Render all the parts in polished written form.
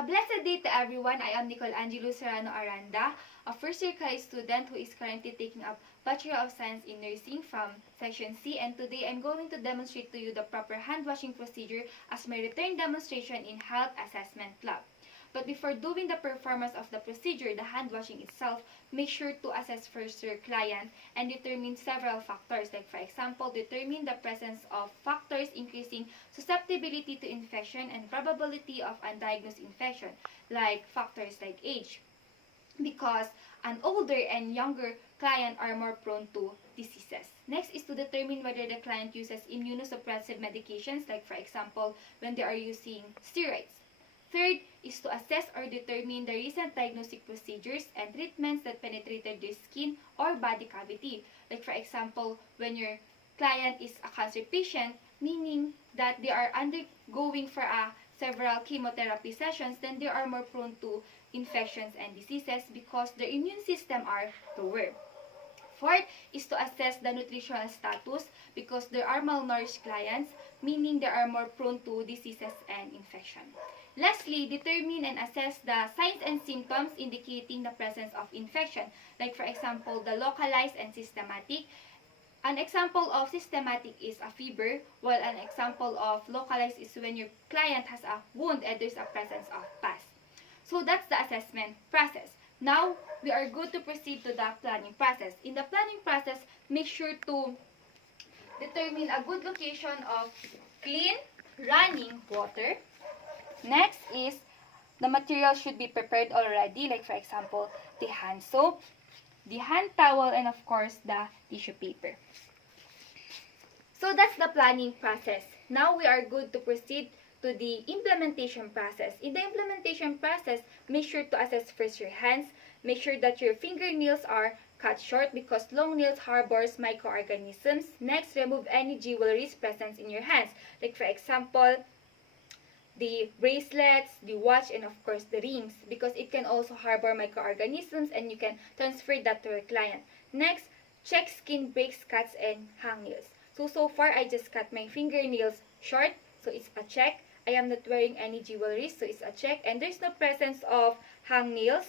A blessed day to everyone. I am Nicole Angelo Serrano Aranda, a first-year college student who is currently taking up Bachelor of Science in Nursing from Section C, and today I'm going to demonstrate to you the proper hand washing procedure as my return demonstration in Health Assessment Lab. But before doing the performance of the procedure, the hand washing itself, make sure to assess first your client and determine several factors. Like for example, determine the presence of factors increasing susceptibility to infection and probability of undiagnosed infection, like factors like age, because an older and younger client are more prone to diseases. Next is to determine whether the client uses immunosuppressive medications, like for example, when they are using steroids. Third is to assess or determine the recent diagnostic procedures and treatments that penetrated their skin or body cavity. Like for example, when your client is a cancer patient, meaning that they are undergoing for several chemotherapy sessions, then they are more prone to infections and diseases because their immune system are lower. Fourth is to assess the nutritional status because there are malnourished clients, meaning they are more prone to diseases and infection. Lastly, determine and assess the signs and symptoms indicating the presence of infection, like for example, the localized and systematic. An example of systematic is a fever, while an example of localized is when your client has a wound and there's a presence of pus. So that's the assessment process. Now, we are good to proceed to the planning process. In the planning process, make sure to determine a good location of clean, running water. Next is the material should be prepared already, like for example, the hand soap, the hand towel, and of course, the tissue paper. So that's the planning process. Now we are good to proceed to the implementation process. In the implementation process, make sure to assess first your hands. Make sure that your fingernails are cut short because long nails harbors microorganisms. Next, remove any jewelry present in your hands. Like for example, the bracelets, the watch, and of course the rings, because it can also harbor microorganisms and you can transfer that to your client. Next, check skin breaks, cuts, and hangnails. So far I just cut my fingernails short, so it's a check. I am not wearing any jewelry, so it's a check. And there's no presence of hangnails,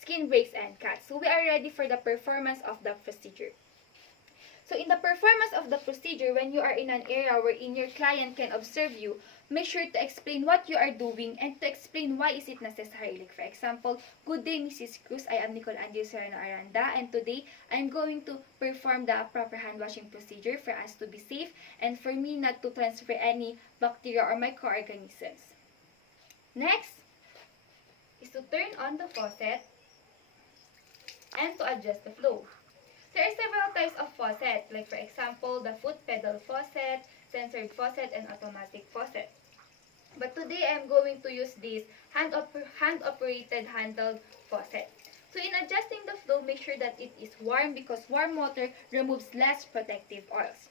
skin breaks, and cuts. So we are ready for the performance of the procedure. So in the performance of the procedure, when you are in an area wherein your client can observe you, make sure to explain what you are doing and to explain why is it necessary. Like for example, good day Mrs. Cruz, I am Nicole Angelo Serrano Aranda, and today I am going to perform the proper hand washing procedure for us to be safe and for me not to transfer any bacteria or microorganisms. Next is to turn on the faucet and to adjust the flow. There are several types of faucet, like for example, the foot pedal faucet, sensored faucet, and automatic faucet. But today I am going to use this hand-operated handled faucet. So in adjusting the flow, make sure that it is warm because warm water removes less protective oils.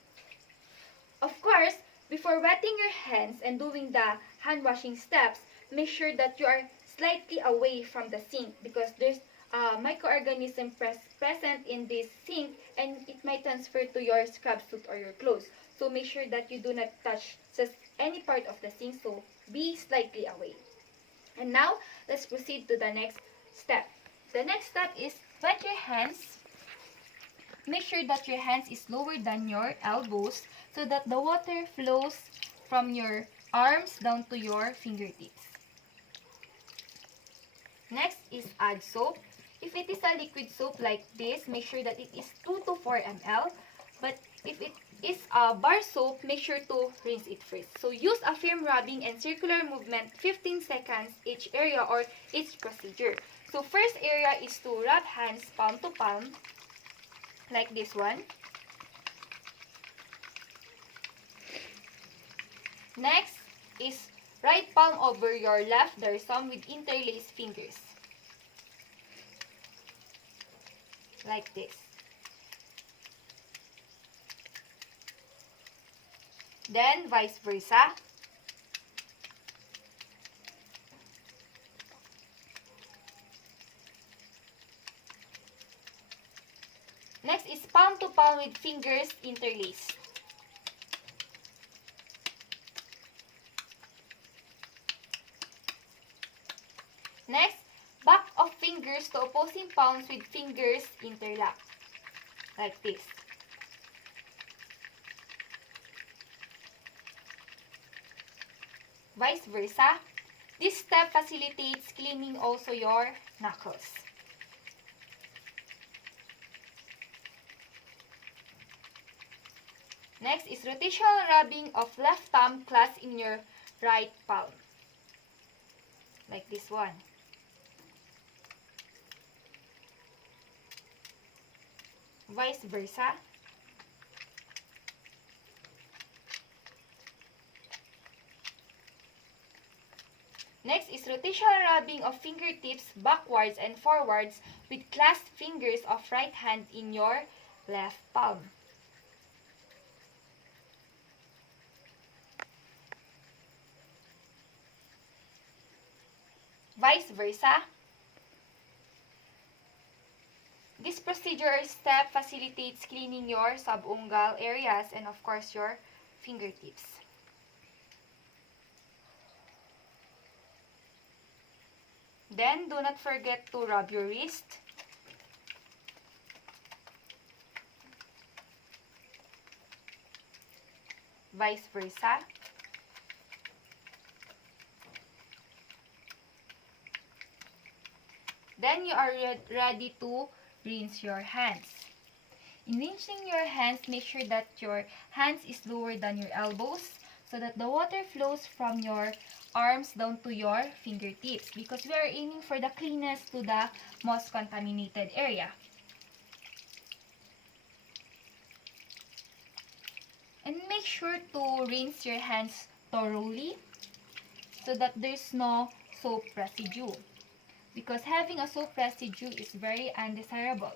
Of course, before wetting your hands and doing the hand washing steps, make sure that you are slightly away from the sink because there's microorganism present in this sink and it might transfer to your scrub suit or your clothes. So make sure that you do not touch just any part of the sink, so be slightly away. And now, let's proceed to the next step. The next step is wet your hands. Make sure that your hands is lower than your elbows so that the water flows from your arms down to your fingertips. Next is add soap. If it is a liquid soap like this, make sure that it is 2 to 4 ml. But if it is a bar soap, make sure to rinse it first. So use a firm rubbing and circular movement 15 seconds each area or each procedure. So first area is to rub hands palm to palm, like this one. Next is right palm over your left dorsum with interlaced fingers. Like this. Then, vice versa. Next is palm to palm with fingers interlaced. Next, back of fingers to opposing palms with fingers interlocked. Like this. Vice versa. This step facilitates cleaning also your knuckles. Next is rotational rubbing of left thumb clasped in your right palm. Like this one. Vice versa. Next is rotational rubbing of fingertips backwards and forwards with clasped fingers of right hand in your left palm. Vice versa. This procedure or step facilitates cleaning your subungual areas and of course your fingertips. Then, do not forget to rub your wrist. Vice versa. Then, you are ready to rinse your hands. In rinsing your hands, make sure that your hands is lower than your elbows so that the water flows from your arms down to your fingertips because we are aiming for the cleanest to the most contaminated area. And make sure to rinse your hands thoroughly so that there's no soap residue because having a soap residue is very undesirable.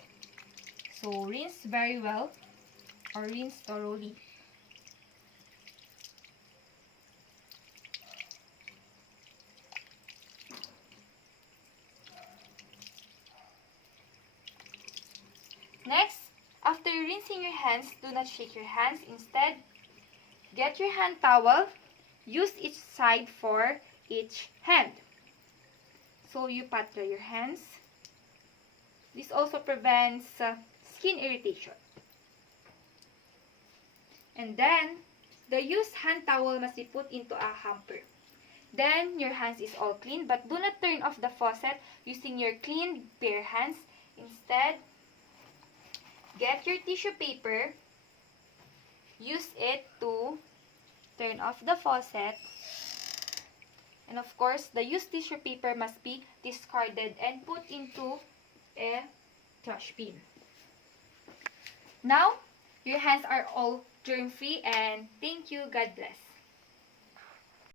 So rinse very well or rinse thoroughly. Next, after rinsing your hands, do not shake your hands. Instead, get your hand towel. Use each side for each hand. So you pat dry your hands. This also prevents skin irritation. And then, the used hand towel must be put into a hamper. Then, your hands is all clean, but do not turn off the faucet using your clean bare hands. Instead, get your tissue paper, use it to turn off the faucet, and of course, the used tissue paper must be discarded and put into a trash bin. Now, your hands are all germ-free and thank you, God bless.